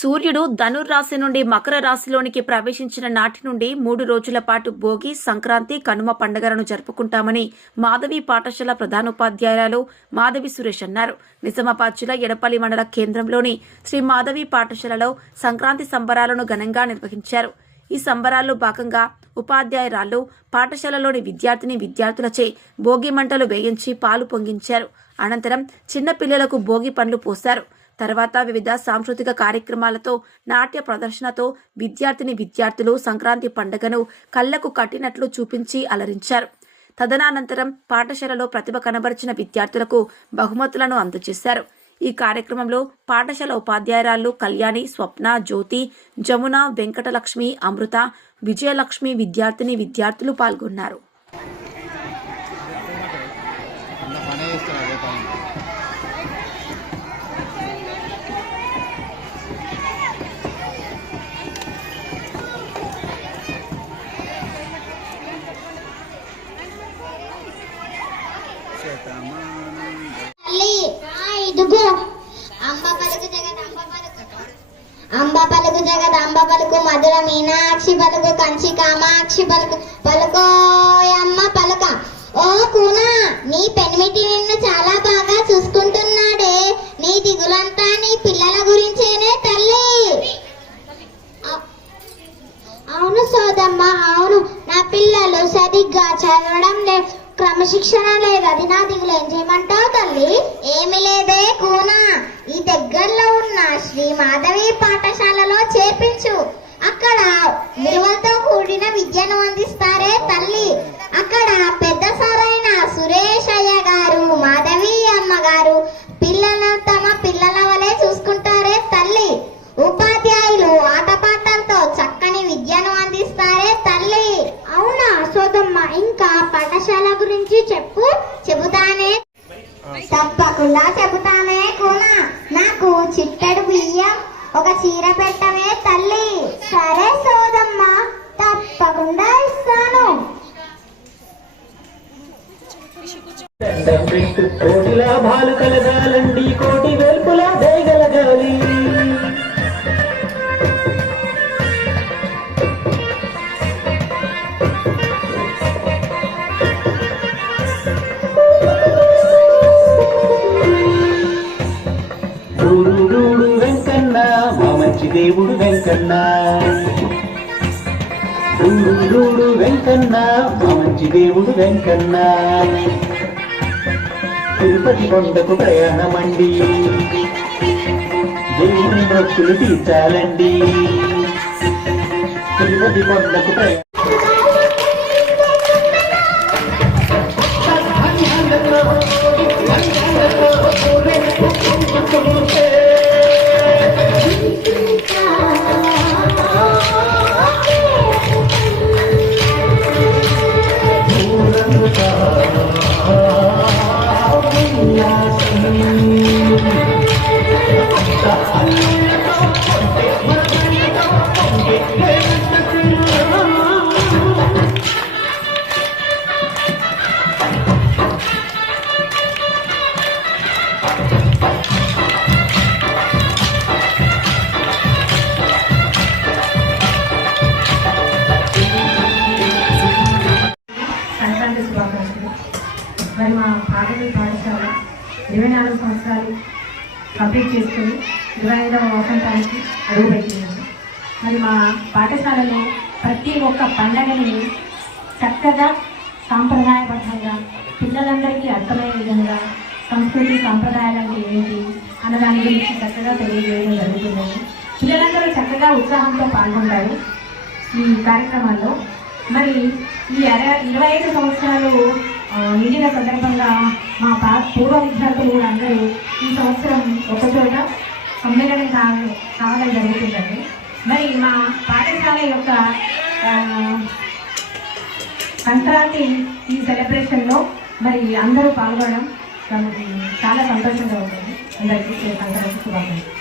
సూర్యుడు ధనుర్రాశి నుండి మకర రాశిలోనికి ప్రవేశించిన నాటి నుండి 3 రోజుల పాటు భోగి, సంక్రాంతి, కనుమ పండుగలను జరుపుకుంటామని మాధవి పాఠశాల ప్రధానోపాధ్యాయురాలు మాధవి సురేష్ అన్నారు. నిజామాబాద్ జిల్లా ఎడపల్లి మండల కేంద్రంలోని శ్రీ మాధవి పాఠశాలలో సంక్రాంతి సంబరాలను ఘనంగా నిర్వహించారు. ఈ సంబరాల్లో భాగంగా ఉపాధ్యాయురాళ్లు పాఠశాలలోని విద్యార్థులచే భోగి మంటలు వేయించి పాలు పొంగించారు. అనంతరం చిన్న పిల్లలకు భోగి పండ్లు పోశారు. తర్వాత వివిధ సాంస్కృతిక కార్యక్రమాలతో, నాట్య ప్రదర్శనతో విద్యార్థులు సంక్రాంతి పండుగను కళ్లకు కట్టినట్లు చూపించి అలరించారు. తదనంతరం పాఠశాలలో ప్రతిభ కనబరిచిన విద్యార్థులకు బహుమతులను అందజేశారు. ఈ కార్యక్రమంలో పాఠశాల ఉపాధ్యాయురాళ్లు కళ్యాణి, స్వప్న, జ్యోతి, జమున, వెంకటలక్ష్మి, అమృత, విజయలక్ష్మి విద్యార్థులు పాల్గొన్నారు. అంబ పలుకు జగదంబ పలుకు మధుర మీనాక్షి పలుకు కంచి కామాక్షి పలుకు పలుకోయమ్మ పలుక. ఓ కూనా, నీ పెనిమిటి నిన్ను చాలా బాగా చూసుకుంటున్నాడే. నీ దిగులంతా నీ పిల్లల గురించేనే తల్లి. అవును సోదమ్మ, అవును. నా పిల్లలు సరిగ్గా చదవడం లేదు, క్రమశిక్షణ లేదు. అది నా దిగులు. ఏం చేయమంటావు తల్లి? ఏమి లేదే కూనా, ఈ దగ్గరలో ఉన్న శ్రీ మాధవి పాఠశాలలో చేర్పించు. అక్కడ విలువలతో కూడిన విద్యను అందిస్తారే తల్లి. అక్కడ పెద్ద సారైన సురేష్ అయ్య గారు, మాధవి అమ్మగారు పిల్లలను తమ పిల్లల వలె చూసుకుంటారే తల్లి. ఉపాధ్యాయులు ఆటపాటలతో చక్కని విద్యను అందిస్తారే తల్లి. అవునా సోదమ్మ, ఇంకా పాఠశాల గురించి చెబుతానే. తప్పకుండా చెబుతానే కూనా. నాకు చిట్టెడు బియ్యం, ఒక చీర పెట్టవే తల్లి. సరే సోదమ్మ, తప్పకుండా ఇస్తాను. కోటి లాభాలు కలగాలండి, కోటి వెల్పులా దయగలగాలి. వెంకన్న మా మంచి దేవుడు వెంకన్న, వెంకన్న మా మంచి దేవుడు వెంకన్న. తిరుపతి కొండకు ప్రయాణమండి, దేవుని భక్తులు తీర్చాలండి. తిరుపతి కొండకు ప్రయాణం మరి మా ప్రాథమిక పాఠశాల 24 సంవత్సరాలు కంప్లీట్ చేసుకుని 25వ వసంతానికి అడుగుపెట్టింది. మరి మా పాఠశాలలో ప్రతి ఒక్క పండగని చక్కగా సాంప్రదాయబద్ధంగా పిల్లలందరికీ అర్థమయ్యే విధంగా సంస్కృతి సాంప్రదాయాలంటే ఏంటి అన్న దాని గురించి చక్కగా తెలియజేయడం జరుగుతుంది. పిల్లలందరూ చక్కగా ఉత్సాహంతో పాల్గొంటారు ఈ కార్యక్రమాల్లో. మరి ఈ 25 సంవత్సరాలు నిండిన సందర్భంగా మా పూర్వ విద్యార్థులు కూడా అందరూ ఈ సంవత్సరం ఒకచోట సమ్మేళనం కావడం జరుగుతుందండి. మరి మా పాఠశాల యొక్క సంక్రాంతి ఈ సెలబ్రేషన్లో మరి అందరూ పాల్గొనడం చాలా సంతోషంగా ఉంటుంది. అందరికీ సంక్రాంతి శుభాకాంక్షలు.